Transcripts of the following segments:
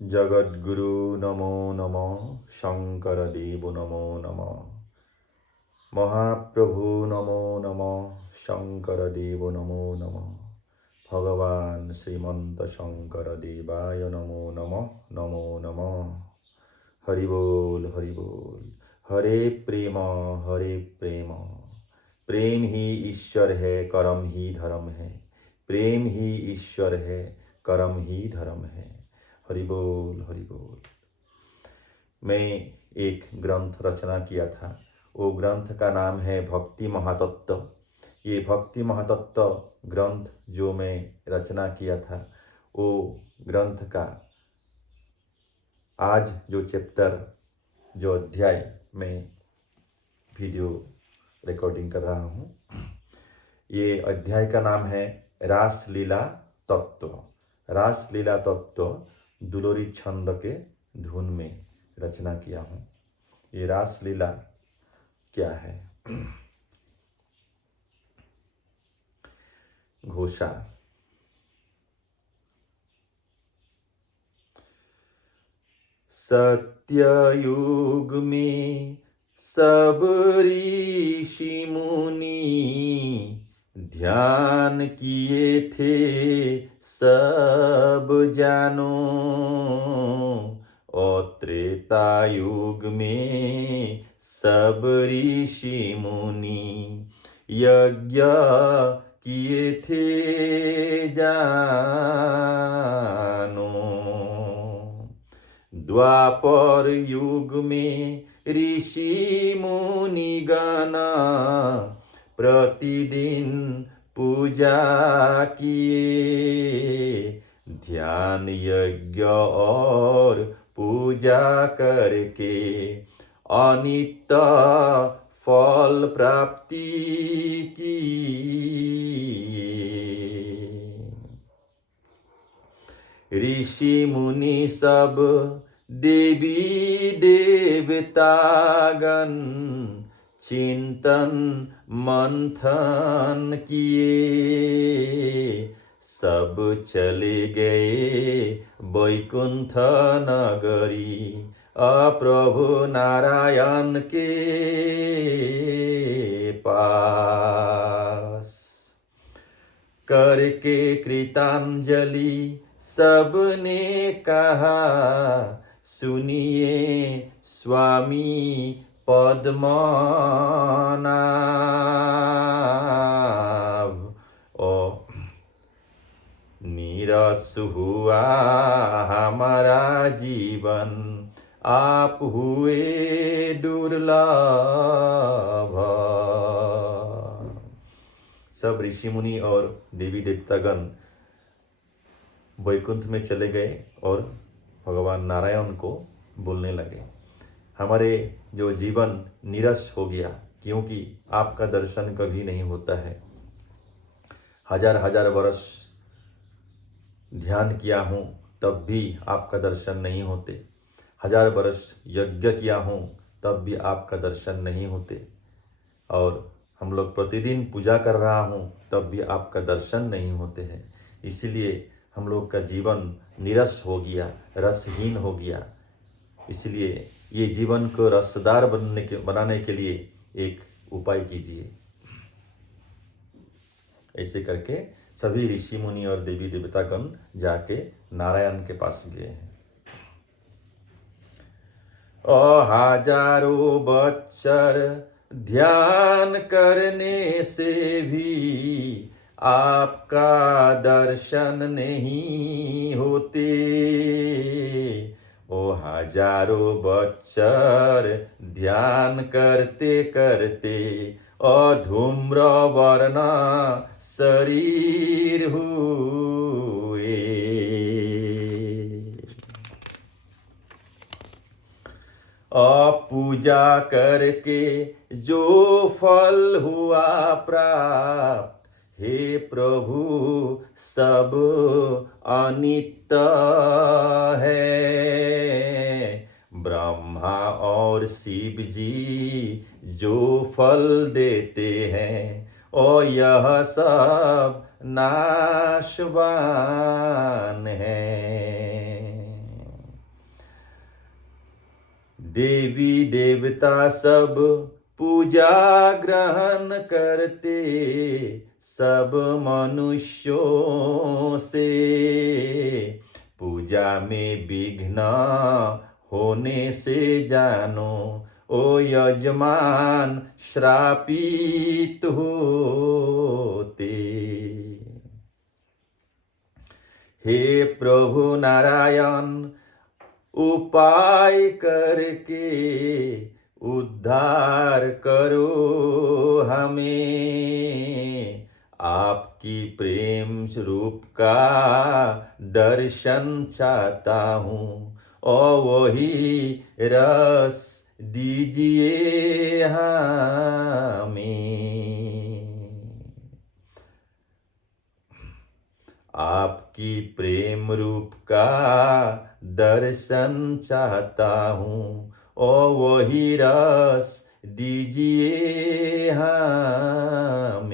जगद्गुरु नमो नमः, शंकर देव नमो नमः, महाप्रभु नमो नमः, शंकर देव नमो नमः, भगवान श्रीमंत शंकर देवाय नमो नमः, नमो नमः। हरि बोल हरि बोल। हरे प्रेम, हरे प्रेम। प्रेम ही ईश्वर है, कर्म ही धर्म है। प्रेम ही ईश्वर है, कर्म ही धर्म है। हरि बोल हरि बोल। मैं एक ग्रंथ रचना किया था। वो ग्रंथ का नाम है भक्ति महातत्व। ये भक्ति महातत्व ग्रंथ जो मैं रचना किया था, वो ग्रंथ का आज जो चैप्टर, जो अध्याय मैं वीडियो रिकॉर्डिंग कर रहा हूँ, ये अध्याय का नाम है रास लीला तत्व। रास लीला तत्व दुलोरी छंद के धुन में रचना किया हूँ। ये रास लीला क्या है? घोषा। सत्ययुग में सब ऋषि मुनि ध्यान किए थे सब जानो। और त्रेता युग में सब ऋषि मुनि यज्ञ किए थे जानो। द्वापर युग में ऋषि मुनि गण प्रतिदिन पूजा किए। ध्यान यज्ञ और पूजा करके अनित्य फल प्राप्ति की। ऋषि मुनि सब देवी देवतागण चिंतन मंथन किए। सब चले गए वैकुंठ नगरी प्रभु नारायण के पास। करके कृतांजलि सबने कहा, सुनिए स्वामी पद्मनाभ। ओ नीरस हुआ हमारा जीवन, आप हुए दुर्लभ। सब ऋषि मुनि और देवी देवतागण वैकुंठ में चले गए और भगवान नारायण को बोलने लगे, हमारे जो जीवन निरस हो गया, क्योंकि आपका दर्शन कभी नहीं होता है। हजार हजार वर्ष ध्यान किया हूँ तब भी आपका दर्शन नहीं होते। हजार वर्ष यज्ञ किया हूँ तब भी आपका दर्शन नहीं होते। और हम लोग प्रतिदिन पूजा कर रहा हूँ तब भी आपका दर्शन नहीं होते हैं। इसलिए हम लोग का जीवन निरस हो गया, रसहीन हो गया। इसलिए ये जीवन को रसदार बनाने के लिए एक उपाय कीजिए। ऐसे करके सभी ऋषि मुनि और देवी देवतागण जाके नारायण के पास गए हैं। हजारों बच्चर ध्यान करने से भी आपका दर्शन नहीं होते। ओ हजारों बच्चर ध्यान करते करते धूम्र वर्ण शरीर हुए। पूजा करके जो फल हुआ प्राप्त, हे प्रभु सब अनित्य है। ब्रह्मा और शिव जी जो फल देते हैं, और यह सब नाशवान है। देवी देवता सब पूजा ग्रहण करते, सब मनुष्यों से पूजा में विघ्न होने से जानो, ओ यजमान श्रापित होते। हे प्रभु नारायण, उपाय करके उद्धार करो हमें, आपकी प्रेम रूप का दर्शन चाहता हूँ, और वही रस दीजिए हमें। आपकी प्रेम रूप का दर्शन चाहता हूँ, और वही रस दीजिए हमें।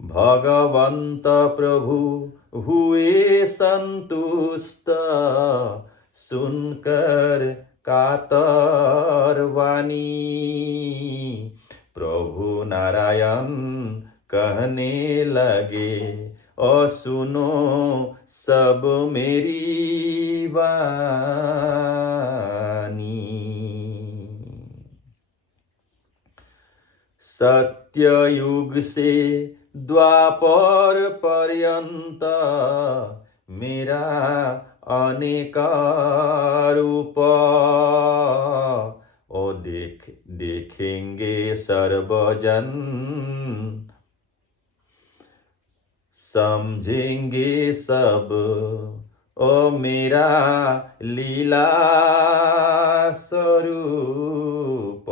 भगवंत प्रभु हुए संतुष्ट, सुनकर कातर वाणी, प्रभु नारायण कहने लगे, और सुनो सब मेरी वाणी। सत्ययुग से द्वापर पर्यंत मेरा अनेक रूप, ओ देखेंगे सर्वजन, समझेंगे सब, ओ मेरा लीला स्वरूप।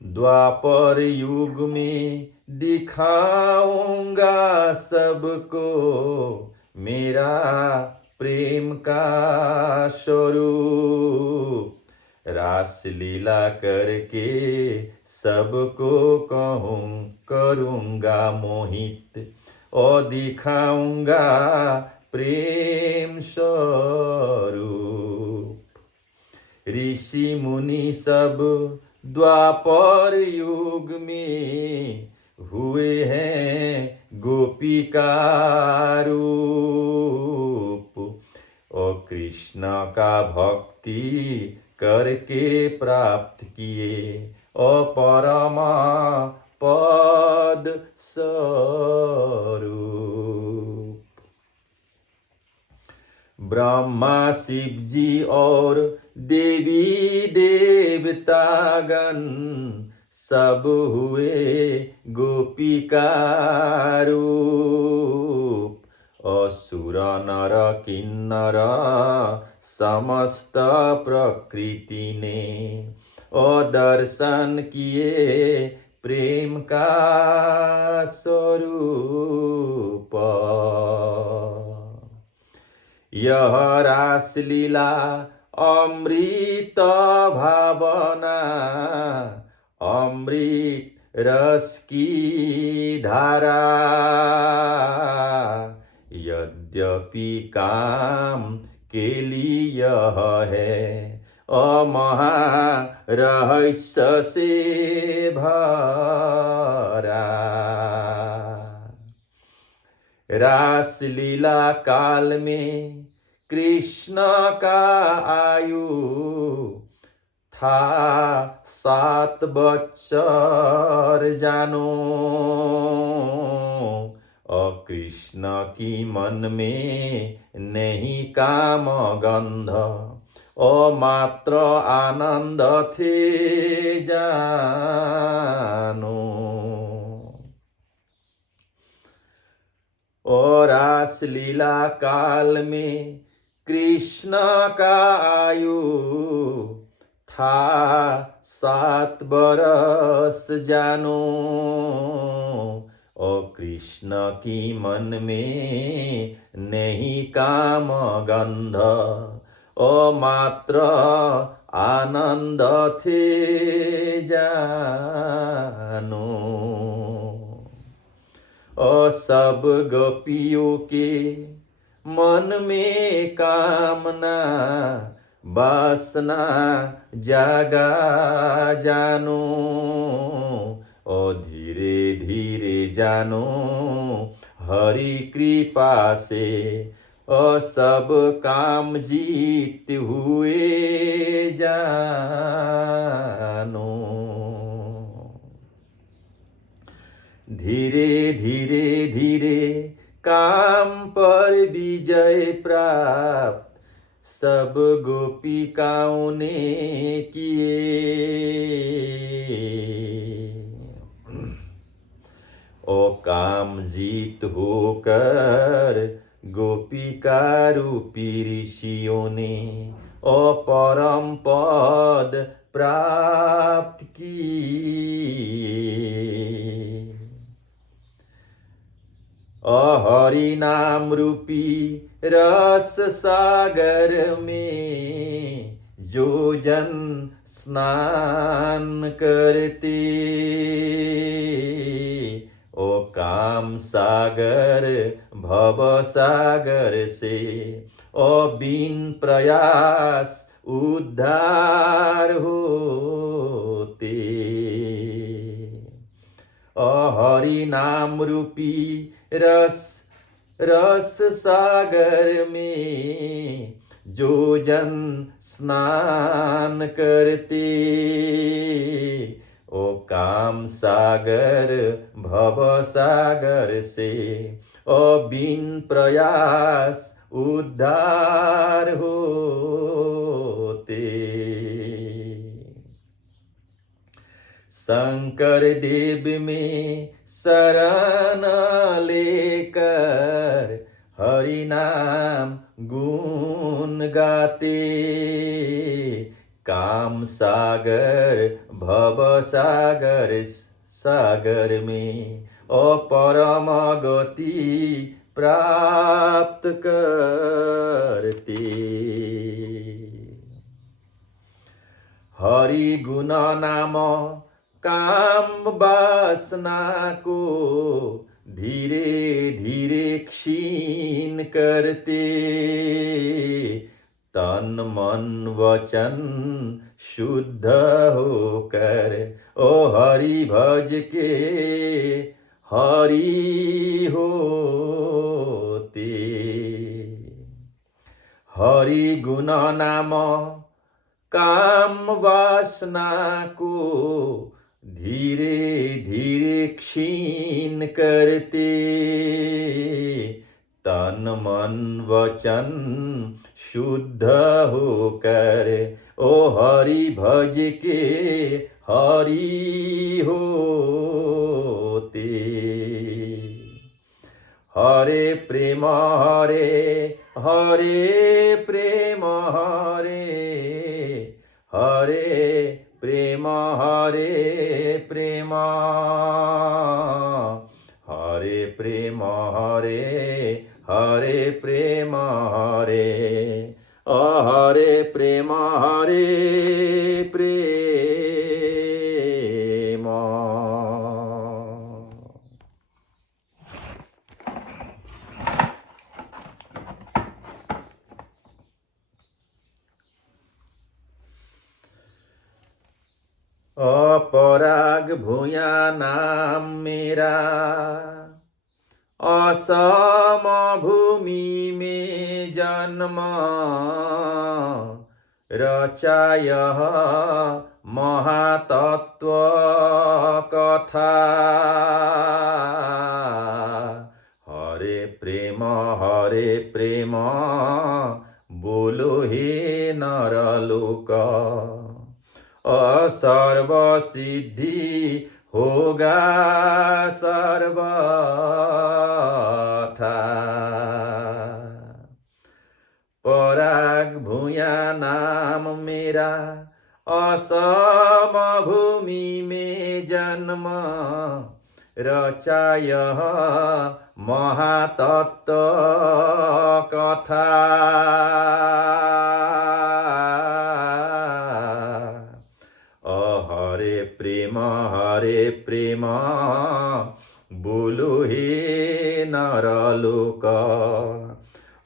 द्वापर युग में दिखाऊंगा सबको मेरा प्रेम का स्वरूप, रास लीला करके सबको करूंगा मोहित, और दिखाऊंगा प्रेम स्वरूप। ऋषि मुनि सब द्वापर युग में हुए हैं गोपिका रूप, और कृष्ण का भक्ति करके प्राप्त किए, और परमा पद स्वरूप। ब्रह्मा शिव जी और देवी देवतागण सब हुए गोपिका रूप, असुर नर किन्नर समस्त प्रकृति ने, और दर्शन किए प्रेम का स्वरूप। यह रास लीला अमृत भावना, अमृत रस की धारा, यद्यपि काम के लिए यह है, अमहा रहस्य से भरा। रास लीला काल में कृष्ण का आयु था 7 बच्चर जानो, और कृष्ण की मन में नहीं काम गंध, और मात्र आनंद थे जानो। और रास लीला काल में कृष्ण का आयु था 7 बरस जानो, और कृष्ण की मन में नहीं काम गंध, और मात्र आनंद थे जानो। और सब गोपियों के मन में कामना वासना जागा जानो, और धीरे धीरे जानो हरि कृपा से, और सब काम जीत हुए जानो। धीरे धीरे धीरे काम पर विजय प्राप्त सब गोपिकाओं ने किए। ओ काम जीत होकर गोपिका रूपी ऋषियों ने ओ परम पद प्राप्त किए। हरि नाम रूपी रस सागर में जो जन स्नान करते, ओ काम सागर भव सागर से ओ बिन प्रयास उद्धार होते। हरि नाम रूपी रस सागर में जो जन स्नान करते, ओ काम सागर भव सागर से ओ बिन प्रयास उद्धार होते। शंकर देव में शरण लेकर हरि नाम गुण गाते, काम सागर भव सागर सागर में ओ परम गति प्राप्त करते। हरि गुण नाम काम वासना को धीरे धीरे क्षीण करते, तन मन वचन शुद्ध होकर ओ हरि भज के हरि होते। हरि गुण नाम काम वासना को धीरे धीरे क्षीण करते, तन मन वचन शुद्ध होकर ओ हरि भज के हरि होते। हरे प्रेम हरे हरे प्रेम हरे हरे प्रेम हरे प्रेम हरे प्रेम हरे हरे प्रेम हरे हरे प्रेम हरे प्रेम। अपराग भूया नाम मेरा असम भूमि में जन्म, रचाय महातत्व कथा। हरे प्रेम बोलो हे नरलोक, सर्व सिद्धि होगा सर्वथा। पराग भूया नाम मेरा असम भूमि में जन्म, रचाय महातत्व कथा। हरे प्रेम बोलो हे नरलोक,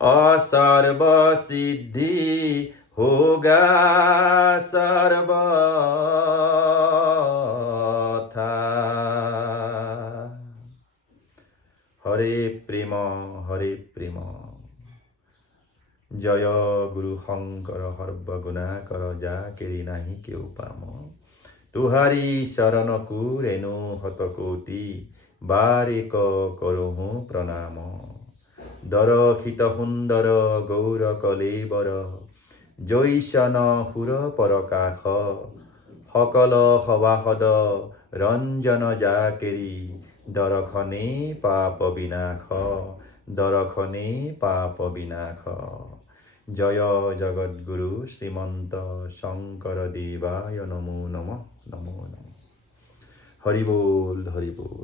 असर्व सिद्धि होगा सर्वथा। हरे प्रेम हरे प्रेम। जय गुरु शंकर सर्वगुणाकर जा केरी नाही केउ पाम। तुहारी शरण को रेणु हतकोटि बारेक करहु प्रणाम। दरखित सुंदर गौर कलेबर जैसन हुर परकाश। सकल सभासद रंजन जाकेरी दरखने पाप विनाश। दरखने पाप विनाश। जय जगद्गुरु श्रीमंत शंकर देवाय नमो नमः नमो नमः। हरि बोल हरि बोल